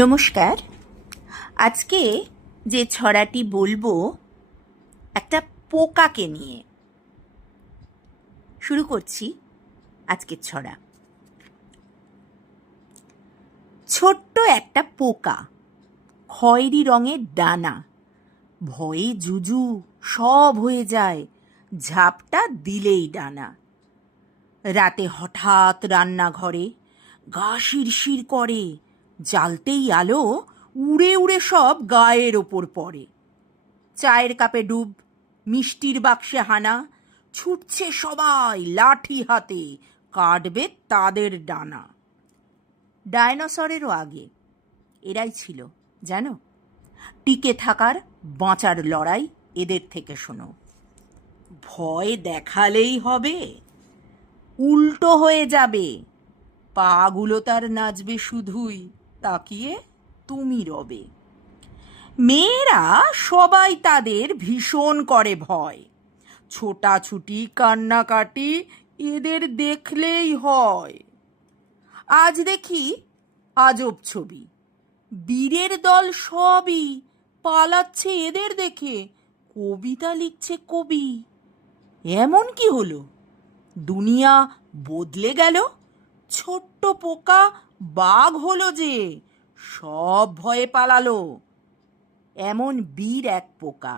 নমস্কার। আজকে যে ছড়াটি বলবো একটা পোকাকে নিয়ে। শুরু করছি আজকের ছড়া। ছোট্ট একটা পোকা, খয়েরি রঙের ডানা, ভয়ে জুজু সব হয়ে যায় ঝাপটা দিলেই ডানা। রাতে হঠাৎ রান্নাঘরে গা শিরশির করে, জ্বালতেই আলো উড়ে উড়ে সব গায়ের ওপর পড়ে। চায়ের কাপে ডুব, মিষ্টির বাক্সে হানা, ছুটছে সবাই লাঠি হাতে, কাটবে তাদের ডানা। ডায়নোসরেরও আগে এরাই ছিল জানো, টিকে থাকার বাঁচার লড়াই এদের থেকে শোনো। ভয় দেখালেই হবে, উল্টো হয়ে যাবে, পাগুলো তার নাচবে শুধুই, তাকিয়ে তুমি রবে। মেয়েরা সবাই তাদের ভীষণ করে ভয়, ছোটাছুটি কান্নাকাটি এদের দেখলেই হয়। আজ দেখি আজব ছবি, বীরের দল সবই পালাচ্ছে এদের দেখে, কবিতা লিখছে কবি। এমন কি হলো, দুনিয়া বদলে গেল, ছোট্ট পোকা বাঘ হলো যে, সব ভয়ে পালালো। এমন বীর এক পোকা,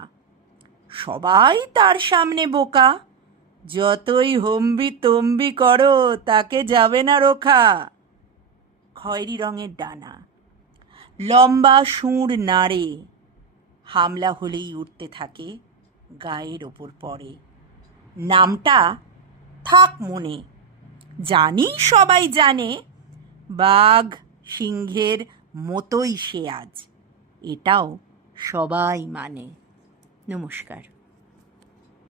সবাই তার সামনে বোকা, যতই হম্বি তম্বি করো তাকে যাবে না রোখা। খয়েরি রঙের ডানা, লম্বা সুর নাড়ে, হামলা হলেই উঠতে থাকে গায়ের ওপর পড়ে। নামটা থাক মনে, জানি সবাই জানে, বাঘ সিংহের মতোই সে আজ, এটাও সবাই মানে। নমস্কার।